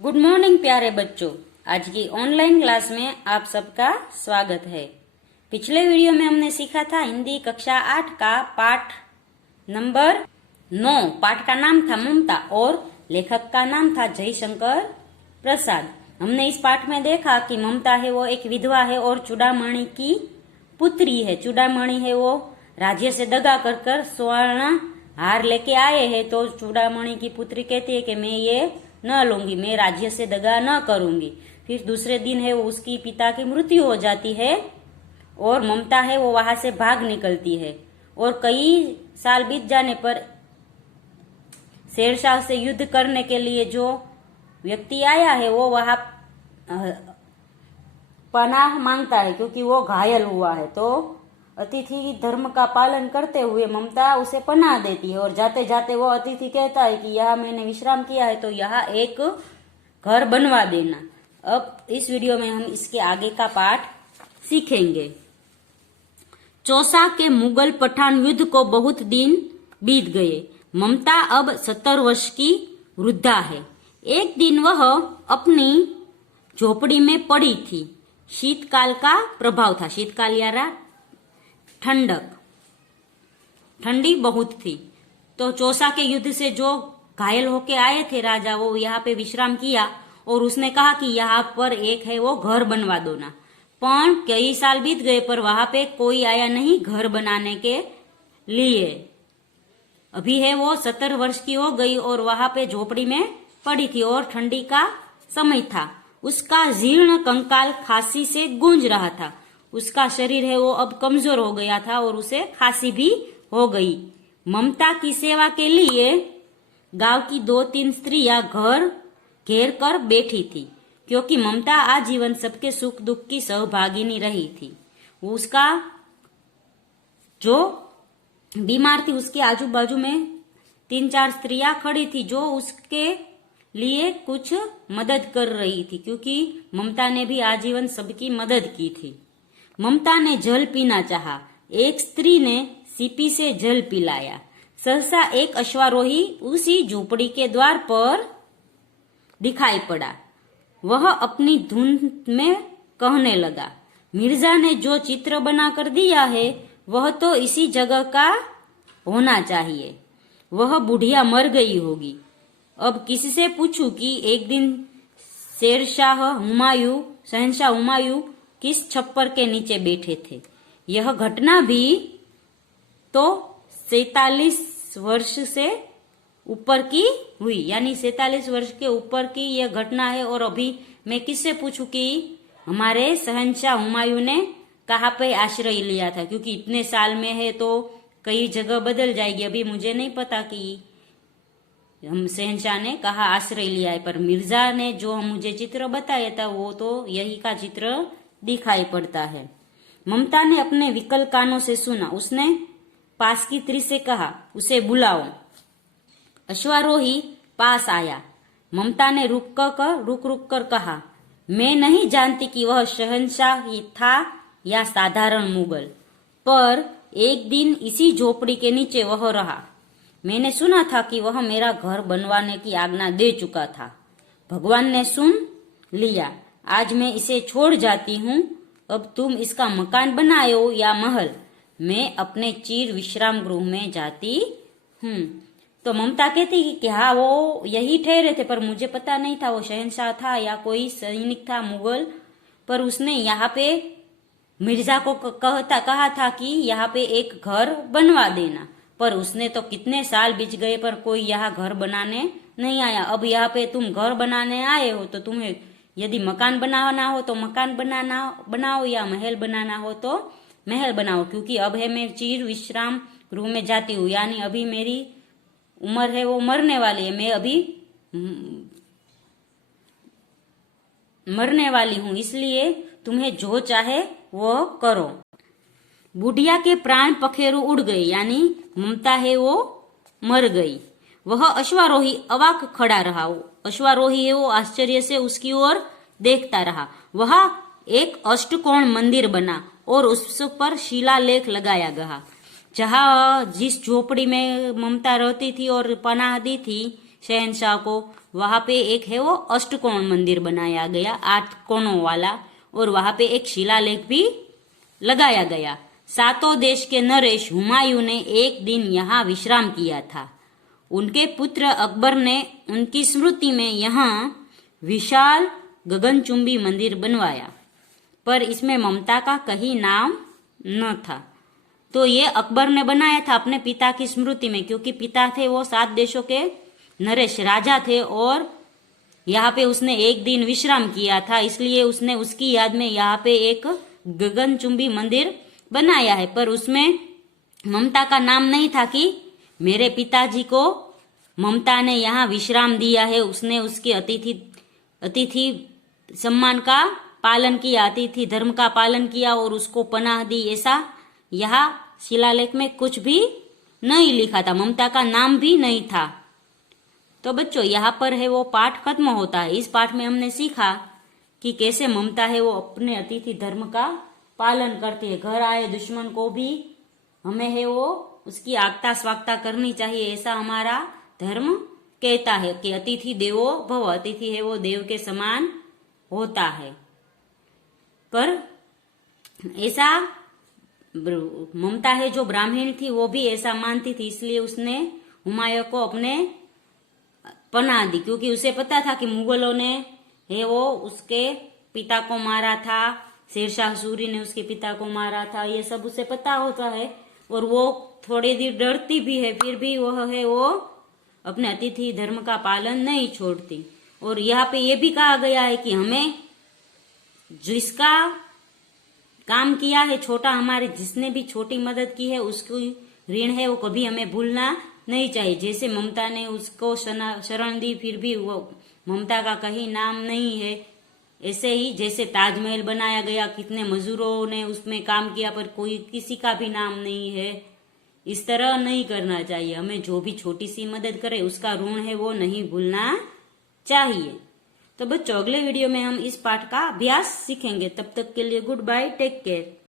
Good morning प्यारे बच्चों। आज की ऑनलाइन क्लास में आप सबका स्वागत है। पिछले वीडियो में हमने सीखा था हिंदी कक्षा 8 का पाठ नंबर 9। पाठ का नाम था ममता और लेखक का नाम था जयशंकर प्रसाद। हमने इस पाठ में देखा कि ममता है वो एक विधवा है और चूड़ामणि की पुत्री है। चूड़ामणि है वो राज्य से दगा कर कर स्वर्ण हार लेके आए हैं, तो चूड़ामणि की पुत्री कहती है कि मैं ये न लूंगी, मैं राज्य से दगा न करूंगी। फिर दूसरे दिन है वो उसकी पिता की मृत्यु हो जाती है और ममता है वो वहां से भाग निकलती है। और कई साल बीत जाने पर शेरशाह से युद्ध करने के लिए जो व्यक्ति आया है वो वहां पनाह मांगता है क्योंकि वो घायल हुआ है। तो अतिथि धर्म का पालन करते हुए ममता उसे पनाह देती है और जाते जाते वो अतिथि कहता है कि यहाँ मैंने विश्राम किया है तो यहाँ एक घर बनवा देना। अब इस वीडियो में हम इसके आगे का पाठ सीखेंगे। चौसा के मुगल पठान युद्ध को बहुत दिन बीत गए। ममता अब 70 वर्ष की वृद्धा है। एक दिन वह अपनी झोपड़ी में पड़ी थी। शीतकाल का प्रभाव था। शीतकाल यारा ठंडक, ठंडी बहुत थी। तो चौसा के युद्ध से जो घायल होके आए थे राजा, वो यहाँ पे विश्राम किया और उसने कहा कि यहाँ पर एक है वो घर बनवा दो ना। पर कई साल बीत गए पर वहां पे कोई आया नहीं घर बनाने के लिए। अभी है वो 70 वर्ष की हो गई और वहां पे झोपड़ी में पड़ी थी और ठंडी का समय था। उसका जीर्ण कंकाल खांसी से गूंज रहा था। उसका शरीर है वो अब कमजोर हो गया था और उसे खांसी भी हो गई। ममता की सेवा के लिए गांव की 2-3 स्त्रियां घर घेर कर बैठी थी, क्योंकि ममता आजीवन सबके सुख दुख की सहभागिनी रही थी। उसका जो बीमार थी उसके आजू बाजू में 3-4 स्त्रियां खड़ी थी जो उसके लिए कुछ मदद कर रही थी, क्योंकि ममता ने भी आजीवन सबकी मदद की थी। ममता ने जल पीना चाहा। एक स्त्री ने सीपी से जल पिलाया। सहसा एक अश्वारोही उसी झोपड़ी के द्वार पर दिखाई पड़ा। वह अपनी धुन में कहने लगा, मिर्जा ने जो चित्र बनाकर दिया है वह तो इसी जगह का होना चाहिए। वह बुढ़िया मर गई होगी। अब किसी से पूछूं कि एक दिन शहनशाह हुमायूं किस छप्पर के नीचे बैठे थे। यह घटना भी तो 47 वर्ष से ऊपर की हुई, यानी 47 वर्ष के ऊपर की यह घटना है। और अभी मैं किससे पूछूं कि हमारे शहनशाह हुमायूं ने कहाँ पे आश्रय लिया था, क्योंकि इतने साल में है तो कई जगह बदल जाएगी। अभी मुझे नहीं पता कि हम शहनशाह ने कहा आश्रय लिया है, पर मिर्जा ने जो मुझे चित्र बताया था वो तो यही का चित्र दिखाई पड़ता है। ममता ने अपने विकल कानों से सुना। उसने पास की स्त्री से कहा, उसे बुलाओ। अश्वारोही पास आया। ममता ने रुक कर कहा, मैं नहीं जानती कि वह शहनशाह था या साधारण मुगल, पर एक दिन इसी झोपड़ी के नीचे वह रहा। मैंने सुना था कि वह मेरा घर बनवाने की आज्ञा दे चुका था। भगवान ने सुन लिया। आज मैं इसे छोड़ जाती हूँ। अब तुम इसका मकान बनाओ या महल, मैं अपने चिर विश्राम गृह में जाती हूँ। तो ममता कहती कि हाँ वो यही ठहरे थे, पर मुझे पता नहीं था वो शहनशाह था या कोई सैनिक था मुगल। पर उसने यहाँ पे मिर्जा को कहा था कि यहाँ पे एक घर बनवा देना, पर उसने तो कितने साल बीत गए पर कोई यहाँ घर बनाने नहीं आया। अब यहाँ पे तुम घर बनाने आए हो तो तुम्हें यदि मकान बनाना हो तो मकान बनाओ या महल बनाना हो तो महल बनाओ, क्योंकि अब है मैं चिर विश्राम गृह में जाती हूँ, यानी अभी मेरी उम्र है वो मरने वाली है। मैं अभी मरने वाली हूँ, इसलिए तुम्हें जो चाहे वो करो। बुढ़िया के प्राण पखेरु उड़ गए, यानी ममता है वो मर गई। वह अश्वारोही अवाक खड़ा रहा। अश्वारोही है वो आश्चर्य से उसकी ओर देखता रहा। वह एक अष्टकोण मंदिर बना और उस पर शिलालेख लगाया गया। जहाँ जिस झोपड़ी में ममता रहती थी और पनाह दी थी शहनशाह को, वहां पे एक है वो अष्टकोण मंदिर बनाया गया 8 कोणों वाला, और वहां पे एक शिलालेख भी लगाया गया। सातों देश के नरेश हुमायूं ने एक दिन यहाँ विश्राम किया था। उनके पुत्र अकबर ने उनकी स्मृति में यहाँ विशाल गगनचुंबी मंदिर बनवाया, पर इसमें ममता का कहीं नाम न था। तो ये अकबर ने बनाया था अपने पिता की स्मृति में, क्योंकि पिता थे वो 7 देशों के नरेश राजा थे, और यहाँ पे उसने एक दिन विश्राम किया था, इसलिए उसने उसकी याद में यहाँ पे एक गगनचुंबी मंदिर बनाया है। पर उसमें ममता का नाम नहीं था कि मेरे पिताजी को ममता ने यहाँ विश्राम दिया है, उसने उसके अतिथि सम्मान का पालन किया, अतिथि धर्म का पालन किया और उसको पनाह दी, ऐसा यहाँ शिलालेख में कुछ भी नहीं लिखा था, ममता का नाम भी नहीं था। तो बच्चों यहाँ पर है वो पाठ खत्म होता है। इस पाठ में हमने सीखा कि कैसे ममता है वो अपने अतिथि धर्म का पालन करती है। घर आए दुश्मन को भी हमें है वो उसकी आगता स्वागता करनी चाहिए, ऐसा हमारा धर्म कहता है कि अतिथि देवो भव, अतिथि है वो देव के समान होता है। पर ऐसा ममता है जो ब्राह्मण थी वो भी ऐसा मानती थी, इसलिए उसने हुमायूं को अपने पनाह दी, क्योंकि उसे पता था कि मुगलों ने है वो उसके पिता को मारा था, शेरशाह सूरी ने उसके पिता को मारा था, ये सब उसे पता होता है, और वो थोड़ी देर डरती भी है, फिर भी वह है वो अपने अतिथि धर्म का पालन नहीं छोड़ती। और यहाँ पे ये भी कहा गया है कि हमें जिसका काम किया है छोटा, हमारे जिसने भी छोटी मदद की है उसकी ऋण है वो कभी हमें भूलना नहीं चाहिए। जैसे ममता ने उसको शरण दी, फिर भी वो ममता का कहीं नाम नहीं है। ऐसे ही जैसे ताजमहल बनाया गया, कितने मजदूरों ने उसमें काम किया पर कोई किसी का भी नाम नहीं है, इस तरह नहीं करना चाहिए। हमें जो भी छोटी सी मदद करे उसका ऋण है वो नहीं भूलना चाहिए। तो बच्चों अगले वीडियो में हम इस पाठ का अभ्यास सीखेंगे। तब तक के लिए गुड बाय, टेक केयर।